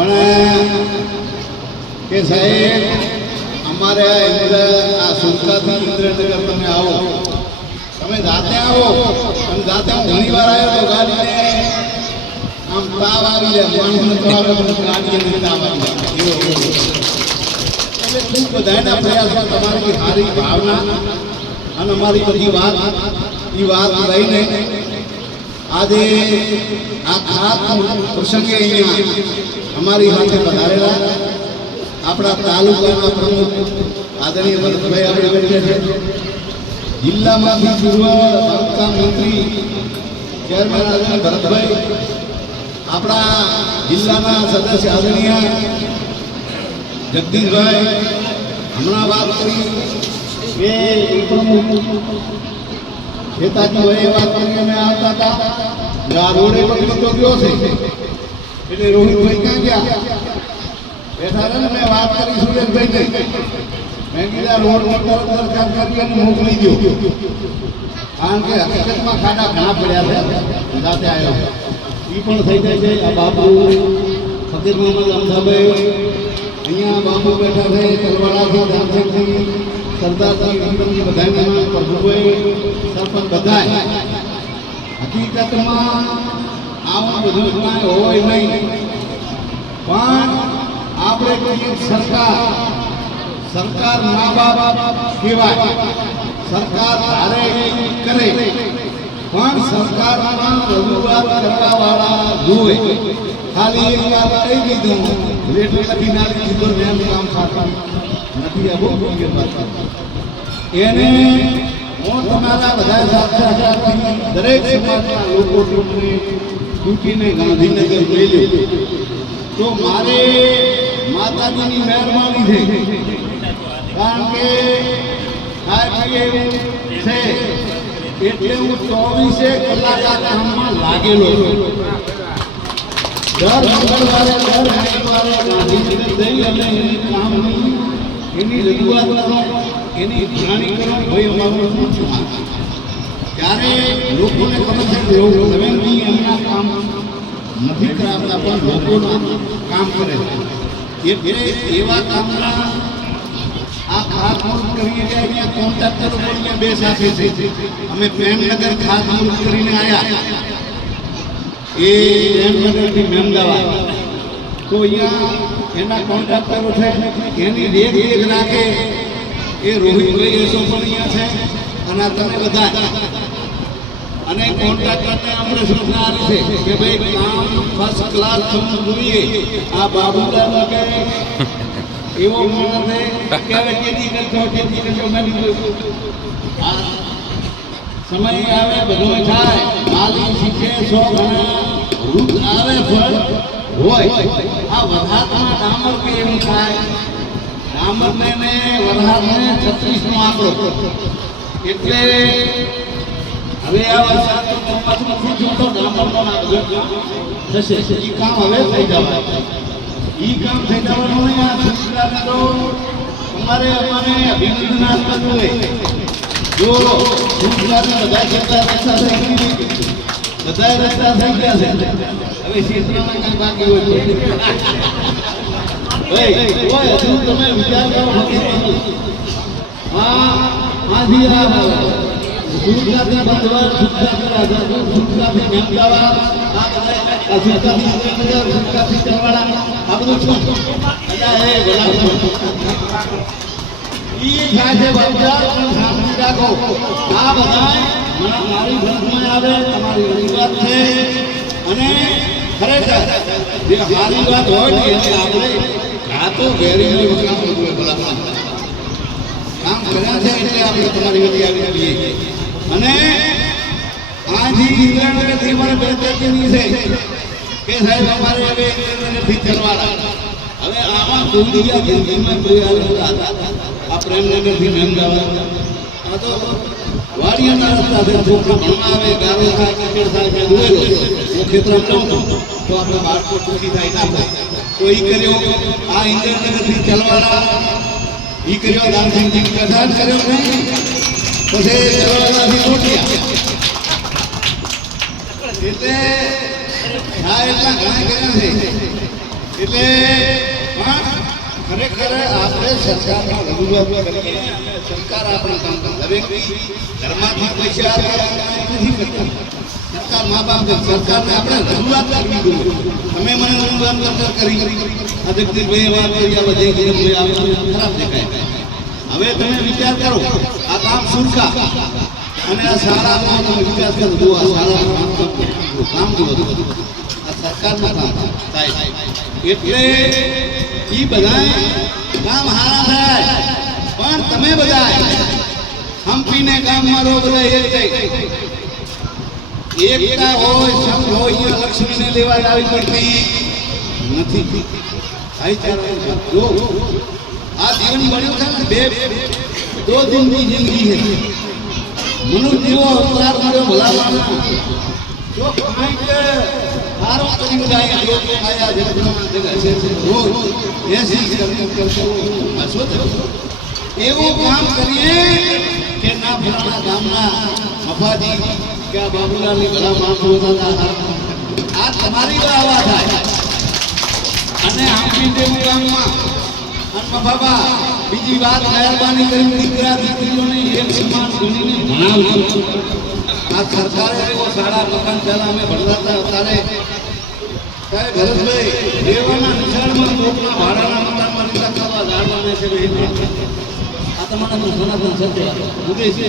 પણ કે સાહેબ, અમારે આ ઇન્દ્ર આ સુરતાથી ઇન્દ્રનગર તમે આવો. તમે જાતે આવો. અને જાતે હું ઘણી વાર આવ્યો તો ગાડીને આમ તાવ આવી જાય. માણસને તો આવે ગાડીને તાવ આવી જાય. એટલે ખૂબ બધાના પ્રયાસમાં તમારી સારી ભાવના અને અમારી બધી વાત, એ વાત લઈને આજે આ ખાસ પ્રસંગે અહીંયા અમારી સાથે પધારેલા આપણા તાલુકાના પ્રમુખ આદરણીય ભરતભાઈ આપણે બેઠે છે. જિલ્લામાંથી પૂર્વ બાંધકામ મંત્રી ચેરમેન આદરણીય ભરતભાઈ, આપણા જિલ્લાના સદસ્ય આદરણીય જગદીશભાઈ, હમણાં વાત કરી એ ખેતાજી હોય એ વાત કરી અમે આવતા હતા આ રોડે પણ તો ગયો છે. એટલે રોહિતભાઈ ક્યાં ગયા? બેઠા ને, મેં વાત કરી સુરેશભાઈ મેં કીધા રોડ પર દરકાર કરી અને મોકલી દો કારણ કે હકીકતમાં ખાડા ઘણા પડ્યા છે સાથે આવ્યો. એ પણ થઈ જાય છે, આ બાપુ, ફકીર મોહમ્મદ અમદાભાઈ અહીંયા બાપુ બેઠા છે તલવાડાથી દામસેઠથી સરદારજી રંગનજી બધાના પ્રભુભાઈ સરપંચ બધાય હકીકતમાં આવું બધું કાંઈ હોય નહીં પણ આપણે કહીએ સરકાર સરકાર મા બાપ કહેવાય સરકાર ધારે કરે પણ સરકારમાં રજૂઆત કરવાવાળા જુએ ખાલી એક વાત કહી દીધું રેટ લખી નાખી દીધું ને એમ કામ સાચું નથી આ બહુ ગંભીર વાત છે. એને હું તમારા બધા સાથીદારથી દરેક સમાજના લોકો તમને ચૂંટીને ગાંધીનગર મેલ્યો તો મારે માતાજીની મહેરબાની છે. કારણ કે સાહેબ એવું છે. એટલે હું ચોવીસે કલાક આ કામમાં લાગેલો છું. દર મંગળવારે દર મંગળવારે ગાંધીનગર જઈ અને એની કામની એની રજૂઆત કરો એની જાણી કરો ભાઈ અમારું ત્યારે લોકોને ખબર છે કે એવું નવીનજી એમના કામ નથી કરાવતા, પણ લોકોનું કામ કરે છે. એટલે એવા કામના આ ખાતમુહૂર્ત કરીએ કે અહીંયા કોન્ટ્રાક્ટર અહીંયા બે સાથે છે. અમે પ્રેમનગર ખાતમુહૂર્ત કરીને આવ્યા એ પ્રેમનગરથી મહેમદાવાદ તો અહીંયા એના કોન્ટ્રાક્ટરો છે, એની દેખ રાખે, એ રોહિતભાઈ એસો પણ અહીંયા છે, અને તમે બધા. અને કોન્ટ્રાક્ટરને આપણે સૂચના આપી છે કે ભાઈ કામ ફર્સ્ટ ક્લાસ થવું જોઈએ. આ બાબુલાલ વગેરે એવો માણસ છે કે હવે ખેતી કરશો ખેતી કરશો મેં સમય આવે, બધો થાય. માલી શીખે વૃદ્ધ આવે, ફળ. હોય. આ વરસાદમાં ડામર કે એવું થાય? ડામરને ને વરસાદને છત્રીસનો આંકડો. એટલે હવે આ વરસાદ પાછું નથી જોતો ડામરનો ના થશે. એ કામ હવે થઈ જવાય ઈ કામ થઈ જવાનું હોય આ છત્રીસને તો તમારે અમારે અભિનંદન આપવા જોઈએ જો બધા જતા રસ્તા થઈ ગયા બધા રસ્તા થઈ ગયા છે. હવે ક્ષેત્રમાં તમે વિચાર કરો રાજા ગુજરાતી મહેમદાવાદ આ બધા ગુજરાતી સુરેન્દ્રનગર ગુજરાતી ચરવાડા આ એ છે રાખો આ બધા મારી ભૂખમાં આવે, તમારી રજૂઆત છે. અને ખરેખર જે સારી વાત હોય ને, એને આપણે કાં તો વેરી કામ કરવું ભલા કામ કર્યા છે એટલે આપણે તમારી વચ્ચે આવી જઈએ. અને આજી ઇન્દ્રનગરથી મને બે છે કે સાહેબ, અમારે હવે ઇન્દ્રનગરથી ચલવાડા હવે કોઈ જગ્યા જિંદગીમાં કોઈ આવેલા હતા? આ પ્રેમનગરથી મહેમદાવાદ આ તો વાડિયાના રસ્તા છે છોકરા ભણવા આવે ગાવે થાય ક્રિકેટ થાય મેં જોયેલો હું તો આપણે બાળકો ટૂંકી થાય ના તો એ કર્યો આ ઇન્દ્રનગરથી ચલવાડા ઈ કર્યો દાનસિંહજી કથાન કર્યો નહીં. પછી ચલવાડાથી મોટિયા. એટલે હા એટલા ઘણા કર્યા છે. એટલે પણ ખરેખર આપણે સરકારમાં રજૂઆત કરીએ અને સરકાર આપણે કામ કરે. દરેક ઘરમાંથી પૈસા આવે નથી કરતા સરકાર મા બાપ છે. સરકારને આપણે રજૂઆત કરવી જોઈએ. તમે મને રજૂઆત કરતા કરી. આ જગદીશભાઈએ વાત કરી, આ બધે ભાઈ આપણે ખરાબ દેખાય. હવે તમે વિચાર કરો, આ કામ સુરખા. અને આ શાળામાં તમે વિચાર કરો જુઓ આ શાળામાં કામ કરો. કામ જુઓ આ સરકારમાં કામ થાય. એટલે ઈ બધાય કામ હારા થાય પણ તમે બધાય હંપીને ગામમાં રહો બધા એક થઈ એકતા હોય સંઘ હોય અહીંયા લક્ષ્મીને લેવા આવી પડતી નથી ભાઈચારો જો આ જીવન બન્યું છે ને બે દો દિનની જિંદગી છે મનુષ્ય જેવો અવતાર મળ્યો ભલા માણસ જો કાંઈક હસો એવું કામ કરીએ કે ના ફલાણા ગામના મફાજી કે આ બાબુલાલની ભલા માણસો હતા. આ તમારી આવા થાય. અને આપી દેવું ગામમાં બાબા બીજી વાત મહેરબાની કરીને દીકરા દીકરીઓને એક સમાન ગણીને આ સરકારે એવો સારા મકાન પહેલા અમે ભણતા હતા ત્યારે ત્યારે ભરતભાઈ દેવાના નિશાળમાં લોકના ભાડાના મકાનમાં લીધા ખાવા ઝાડવાને છે ભાઈ આ તમારા સનાતન સત્ય ઉદય છે